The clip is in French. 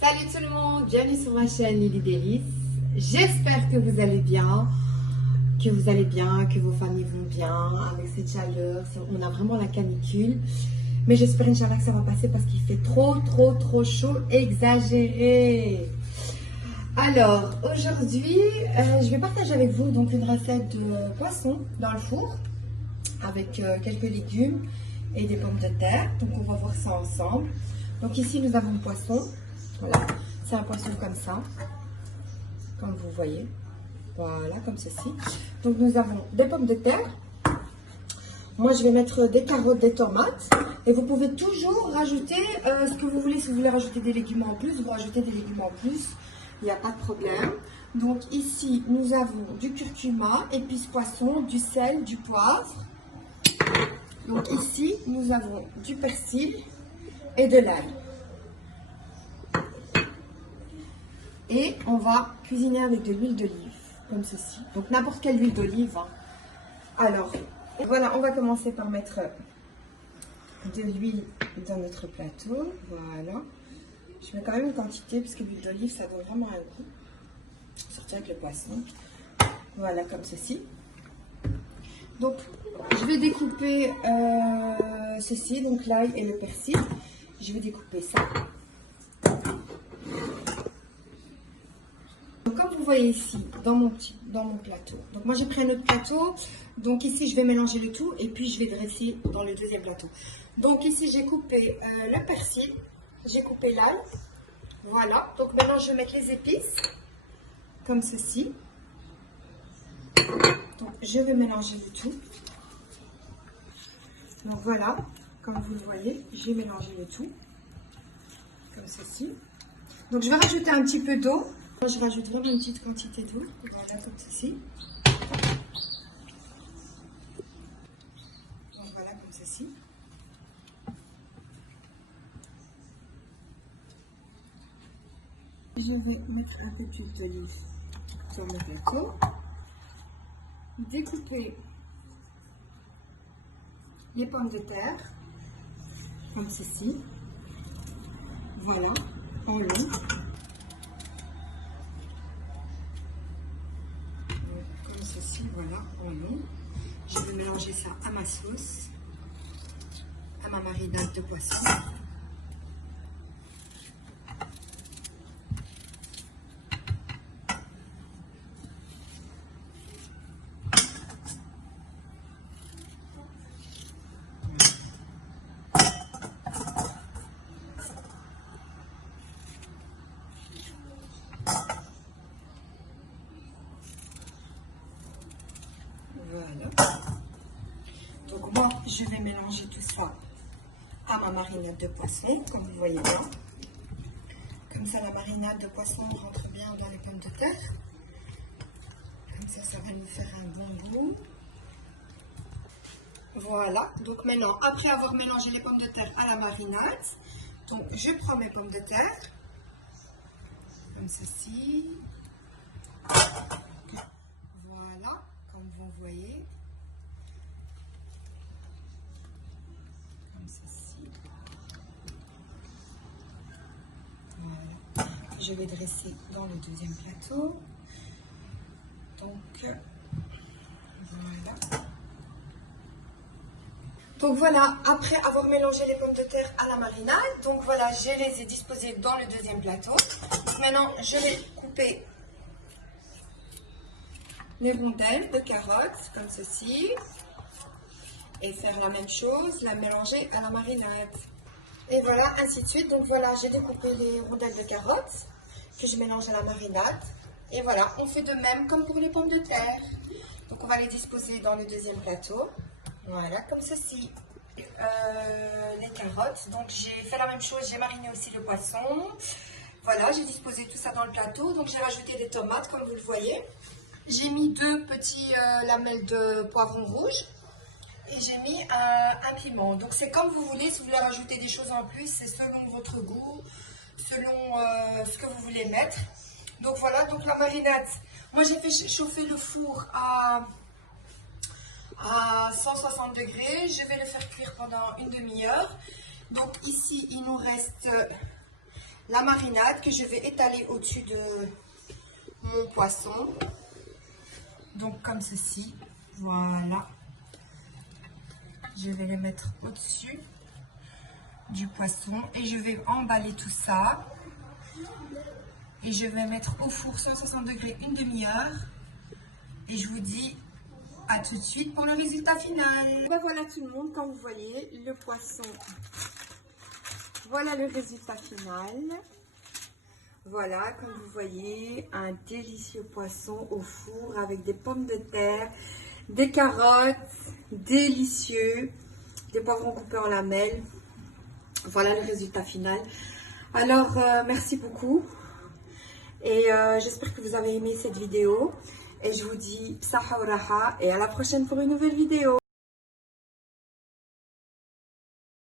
Salut tout le monde, bienvenue sur ma chaîne Lily Délices. J'espère que vous allez bien, que vos familles vont bien avec cette chaleur. On a vraiment la canicule, mais j'espère Inch'Allah que ça va passer parce qu'il fait trop chaud, exagéré. Alors aujourd'hui, je vais partager avec vous donc une recette de poisson dans le four avec quelques légumes et des pommes de terre. Donc on va voir ça ensemble. Donc ici nous avons le poisson. Voilà, c'est un poisson comme ça, comme vous voyez. Voilà, comme ceci. Donc nous avons des pommes de terre. Moi je vais mettre des carottes, des tomates. Et vous pouvez toujours rajouter ce que vous voulez. Si vous voulez rajouter des légumes en plus, vous rajoutez des légumes en plus. Il n'y a pas de problème. Donc ici nous avons du curcuma, épices poisson, du sel, du poivre. Donc ici nous avons du persil et de l'ail. Et on va cuisiner avec de l'huile d'olive, comme ceci. Donc n'importe quelle huile d'olive. Hein. Alors, voilà, on va commencer par mettre de l'huile dans notre plateau. Voilà. Je mets quand même une quantité, parce que l'huile d'olive, ça donne vraiment un goût. Surtout avec le poisson. Voilà, comme ceci. Donc, je vais découper ceci, donc l'ail et le persil. Je vais découper ça. Comme vous voyez ici, dans mon plateau. Donc moi j'ai pris un autre plateau. Donc ici je vais mélanger le tout et puis je vais dresser dans le deuxième plateau. Donc ici j'ai coupé le persil, j'ai coupé l'ail. Voilà. Donc maintenant je vais mettre les épices comme ceci. Donc je vais mélanger le tout. Donc voilà, comme vous le voyez, j'ai mélangé le tout comme ceci. Donc je vais rajouter un petit peu d'eau. Je rajoute vraiment une petite quantité d'eau, voilà, comme ceci. Donc voilà, comme ceci. Je vais mettre un peu d'huile d'olive sur le plateau. Découper les pommes de terre, comme ceci. Voilà, en long. Ceci, voilà, en long. Je vais mélanger ça à ma sauce, à ma marinade de poisson. Voilà. Donc moi, je vais mélanger tout ça à ma marinade de poisson, comme vous voyez bien. Comme ça, la marinade de poisson rentre bien dans les pommes de terre. Comme ça va nous faire un bon goût. Voilà. Donc maintenant, après avoir mélangé les pommes de terre à la marinade, donc je prends mes pommes de terre, comme ceci. Voilà, comme vous voyez. Comme ceci. Voilà. Je vais dresser dans le deuxième plateau. Donc, voilà. Donc voilà, après avoir mélangé les pommes de terre à la marinade, donc voilà, je les ai disposées dans le deuxième plateau. Donc maintenant, je vais couper les rondelles de carottes, comme ceci. Et faire la même chose, la mélanger à la marinade. Et voilà, ainsi de suite. Donc voilà, j'ai découpé les rondelles de carottes que je mélange à la marinade. Et voilà, on fait de même comme pour les pommes de terre. Donc on va les disposer dans le deuxième plateau. Voilà, comme ceci. Les carottes. Donc j'ai fait la même chose, j'ai mariné aussi le poisson. Voilà, j'ai disposé tout ça dans le plateau. Donc j'ai rajouté des tomates, comme vous le voyez. J'ai mis 2 petits lamelles de poivron rouge. Et j'ai mis un piment. Donc c'est comme vous voulez, si vous voulez rajouter des choses en plus, c'est selon votre goût, selon ce que vous voulez mettre. Donc voilà, donc la marinade. Moi j'ai fait chauffer le four à 160 degrés. Je vais le faire cuire pendant une demi-heure. Donc ici il nous reste la marinade que je vais étaler au-dessus de mon poisson. Donc comme ceci, voilà. Je vais les mettre au-dessus du poisson et je vais emballer tout ça. Et je vais mettre au four 160 degrés une demi-heure. Et je vous dis à tout de suite pour le résultat final. Ben voilà tout le monde, comme vous voyez, le poisson. Voilà le résultat final. Voilà, comme vous voyez, un délicieux poisson au four avec des pommes de terre, des carottes, délicieux, des poivrons coupés en lamelles. Voilà le résultat final. Alors, merci beaucoup. Et j'espère que vous avez aimé cette vidéo. Et je vous dis Saha wa Raha et à la prochaine pour une nouvelle vidéo.